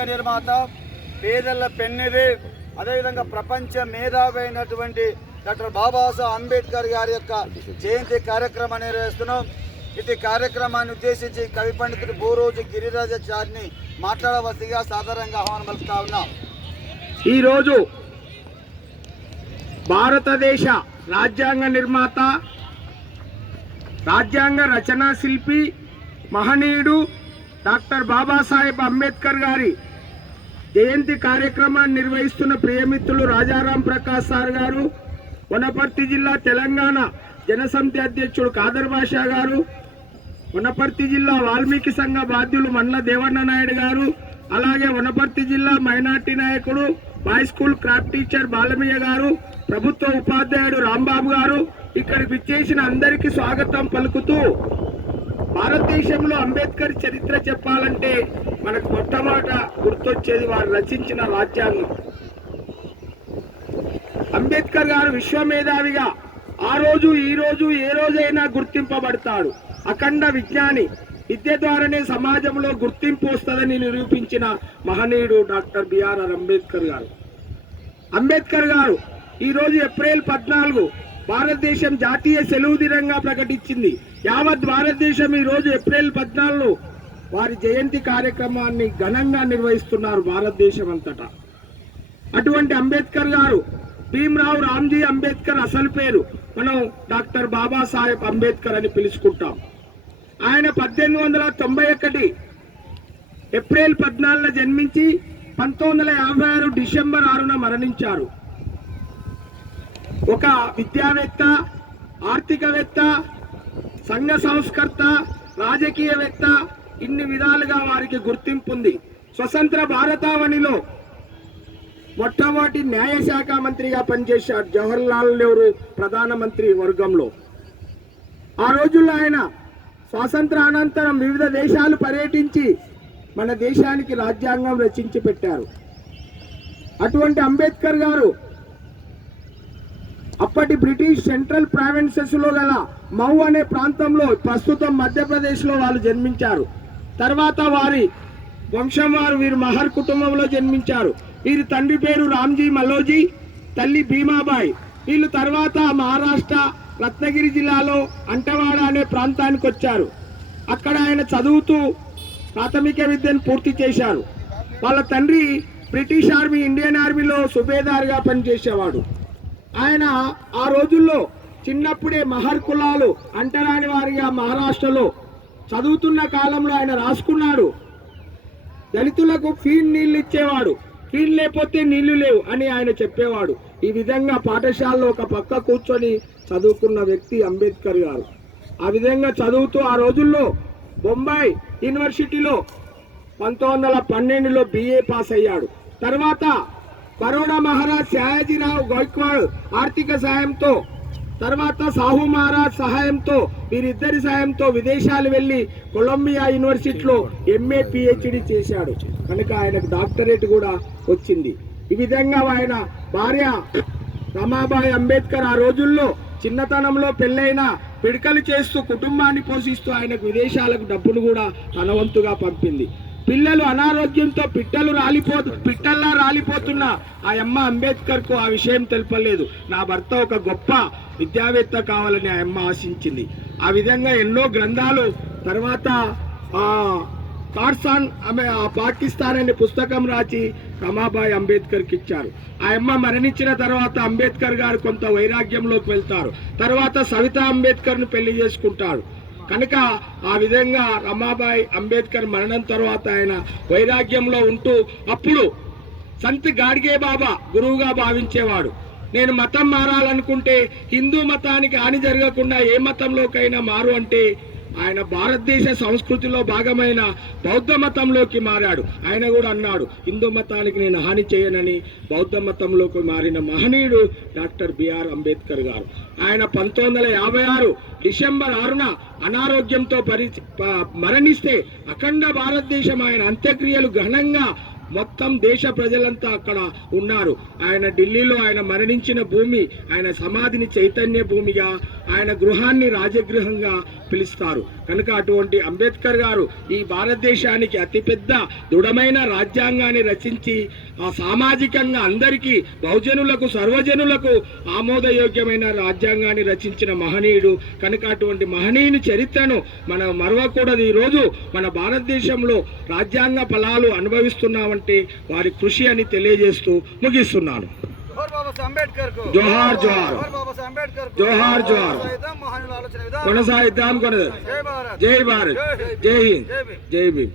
రాజ్యాంగ నిర్మాత, పేదల పెన్నిది, అదేవిధంగా ప్రపంచ మేధావి అయినటువంటి డాక్టర్ బాబాసాహెబ్ అంబేద్కర్ గారి యొక్క జయంతి కార్యక్రమాన్ని నిర్వహిస్తున్నాం. ఇది కార్యక్రమాన్ని ఉద్దేశించి కవి పండితుడు బోరోజు గిరిరాజాచారిని మాట్లాడవలసిగా సాధారణంగా ఆహ్వానం పలుకుతా ఉన్నాం. ఈరోజు భారతదేశ రాజ్యాంగ నిర్మాత, రాజ్యాంగ రచనా శిల్పి, మహనీయుడు డాక్టర్ బాబాసాహెబ్ అంబేద్కర్ గారి జయంతి కార్యక్రమాన్ని నిర్వహిస్తున్న ప్రియమిత్రులు రాజారాం ప్రకాష్ సార్ గారు, వనపర్తి జిల్లా తెలంగాణ జనసమితి అధ్యక్షుడు ఖాదర్ బాషా గారు, వనపర్తి జిల్లా వాల్మీకి సంఘ బాధ్యులు మండ్ల దేవన్న నాయుడు గారు, అలాగే వనపర్తి జిల్లా మైనార్టీ నాయకుడు bye school craft teacher Balamayya గారు, ప్రభుత్వ ఉపాధ్యాయుడు రాంబాబు గారు, ఇక్కడికి విచ్చేసిన అందరికీ స్వాగతం పలుకుతూ, భారతదేశంలో అంబేద్కర్ చరిత్ర చెప్పాలంటే మనకు మొట్టమొదట గుర్తొచ్చేది వారు రచించిన రాజ్యాంగం. అంబేద్కర్ గారు విశ్వమేధావిగా ఆ రోజు ఈ రోజు ఏ రోజైనా గుర్తింపబడతాడు. అఖండ విజ్ఞాని, విద్య ద్వారానే సమాజంలో గుర్తింపు వస్తుందని నిరూపించిన మహనీయుడు డాక్టర్ బిఆర్ అంబేద్కర్ గారు. అంబేద్కర్ గారు ఈరోజు ఏప్రిల్ 14 భారతదేశం జాతీయ సెలవు దినంగా ప్రకటించింది. యావత్ భారతదేశం ఈరోజు ఏప్రిల్ 14 వారి జయంతి కార్యక్రమాన్ని ఘనంగా నిర్వహిస్తున్నారు భారతదేశం అంతటా. అటువంటి అంబేద్కర్ గారు భీమ్రావ్ రామ్జీ అంబేద్కర్ అసలు పేరు మనం డాక్టర్ బాబాసాహెబ్ అంబేద్కర్ అని పిలుచుకుంటాం. ఆయన 1891 ఏప్రిల్ 14 జన్మించి 1956 డిసెంబర్ 6న మరణించారు. ఒక విద్యావేత్త, ఆర్థికవేత్త, సంఘ సంస్కర్త, రాజకీయవేత్త, ఇన్ని విధాలుగా వారికి గుర్తింపు ఉంది. స్వతంత్ర భారతావనిలో మొట్టమొదటి న్యాయశాఖ మంత్రిగా పనిచేశారు జవహర్లాల్ నెహ్రూ ప్రధానమంత్రి వర్గంలో. ఆ రోజుల్లో ఆయన స్వాతంత్ర అనంతరం వివిధ దేశాలు పర్యటించి మన దేశానికి రాజ్యాంగం రచించి పెట్టారు. అటువంటి అంబేద్కర్ గారు అప్పటి బ్రిటిష్ సెంట్రల్ ప్రావిన్సెస్ లో గల మౌ అనే ప్రాంతంలో, ప్రస్తుతం మధ్యప్రదేశ్లో వాళ్ళు జన్మించారు. తర్వాత వారి వంశం వారు వీరు మహర్ కుటుంబంలో జన్మించారు. వీరి తండ్రి పేరు రామ్జీ మల్లోజీ, తల్లి భీమాబాయి. వీళ్ళు తర్వాత మహారాష్ట్ర రత్నగిరి జిల్లాలో అంటవాడ అనే ప్రాంతానికి వచ్చారు. అక్కడ ఆయన చదువుతూ ప్రాథమిక విద్యను పూర్తి చేశారు. వాళ్ళ తండ్రి బ్రిటిష్ ఆర్మీ, ఇండియన్ ఆర్మీలో సుబేదార్గా పనిచేసేవాడు. ఆయన ఆ రోజుల్లో చిన్నప్పుడే మహర్ కులాలు అంటరాని వారిగా మహారాష్ట్రలో చదువుతున్న కాలంలో ఆయన రాసుకున్నాడు, దళితులకు ఫీడ్ నీళ్ళు ఇచ్చేవాడు, ఫీడ్ లేకపోతే నీళ్లు లేవు అని ఆయన చెప్పేవాడు. ఈ విధంగా పాఠశాలలో ఒక పక్క కూర్చొని చదువుకున్న వ్యక్తి అంబేద్కర్ గారు. ఆ విధంగా చదువుతూ ఆ రోజుల్లో బొంబాయి యూనివర్సిటీలో 1912లో BA పాస్ అయ్యాడు. తర్వాత బరోడా మహారాజ్ సయాజీరావు గైక్వాడ్ ఆర్థిక సాయంతో, తర్వాత సాహు మహారాజ్ సహాయంతో, వీరిద్దరి సాయంతో విదేశాలు వెళ్లి కొలంబియా యూనివర్సిటీలో MA PhD చేశాడు. కనుక ఆయనకు డాక్టరేట్ కూడా వచ్చింది. ఈ విధంగా ఆయన భార్య రమాబాయి అంబేద్కర్ ఆ రోజుల్లో చిన్నతనంలో పెళ్ళైన పిడకలు చేస్తూ కుటుంబాన్ని పోషిస్తూ ఆయనకు విదేశాలకు డబ్బును కూడా తన వంతుగా పంపింది. పిల్లలు అనారోగ్యంతో పిట్టల్లా రాలిపోతున్న ఆ అమ్మ అంబేద్కర్ కు ఆ విషయం తెలపలేదు. నా భర్త ఒక గొప్ప విద్యావేత్త కావాలని ఆ అమ్మ ఆశించింది. ఆ విధంగా ఎన్నో గ్రంథాలు, తర్వాత కార్సాన్ పాకిస్తాన్ అనే పుస్తకం రాసి రమాబాయి అంబేద్కర్కి ఇచ్చారు. ఆ అమ్మ మరణించిన తర్వాత అంబేద్కర్ గారు కొంత వైరాగ్యంలోకి వెళ్తారు. తర్వాత సవితా అంబేద్కర్ను పెళ్లి చేసుకుంటాడు. కనుక ఆ విధంగా రమాబాయి అంబేద్కర్ మరణం తర్వాత ఆయన వైరాగ్యంలో ఉంటూ అప్పుడు సంత్ గాడ్గే బాబా గురువుగా భావించేవాడు. నేను మతం మారాలనుకుంటే హిందూ మతానికి హాని జరగకుండా ఏ మతంలోకైనా మారు అంటే ఆయన భారతదేశ సంస్కృతిలో భాగమైన బౌద్ధ మతంలోకి మారాడు. ఆయన కూడా అన్నాడు, హిందూ మతానికి నేను హాని చేయనని. బౌద్ధ మతంలోకి మారిన మహనీయుడు డాక్టర్ బిఆర్ అంబేద్కర్ గారు. ఆయన 1956 డిసెంబర్ 6న అనారోగ్యంతో మరణిస్తే అఖండ భారతదేశం ఆయన అంత్యక్రియలు ఘనంగా మొత్తం దేశ ప్రజలంతా అక్కడ ఉన్నారు. ఆయన ఢిల్లీలో ఆయన మరణించిన భూమి, ఆయన సమాధిని చైతన్య భూమిగా, ఆయన గృహాన్ని రాజగృహంగా పిలుస్తారు. కనుక అటువంటి అంబేద్కర్ గారు ఈ భారతదేశానికి అతిపెద్ద దృఢమైన రాజ్యాంగాన్ని రచించి ఆ సామాజికంగా అందరికీ బహుజనులకు సర్వజనులకు ఆమోదయోగ్యమైన రాజ్యాంగాన్ని రచించిన మహనీయుడు. కనుక అటువంటి మహనీయుని చరిత్రను మనం మరవకూడదు. ఈరోజు మన భారతదేశంలో రాజ్యాంగ ఫలాలు అనుభవిస్తున్నామంటే వారి కృషి అని తెలియజేస్తూ ముగిస్తున్నాను. జోహార్ జోహార్, జోహార్ జోహార్. కొనసాగిద్దాం. జై భారత్, జై హింద్, జై భీమ్.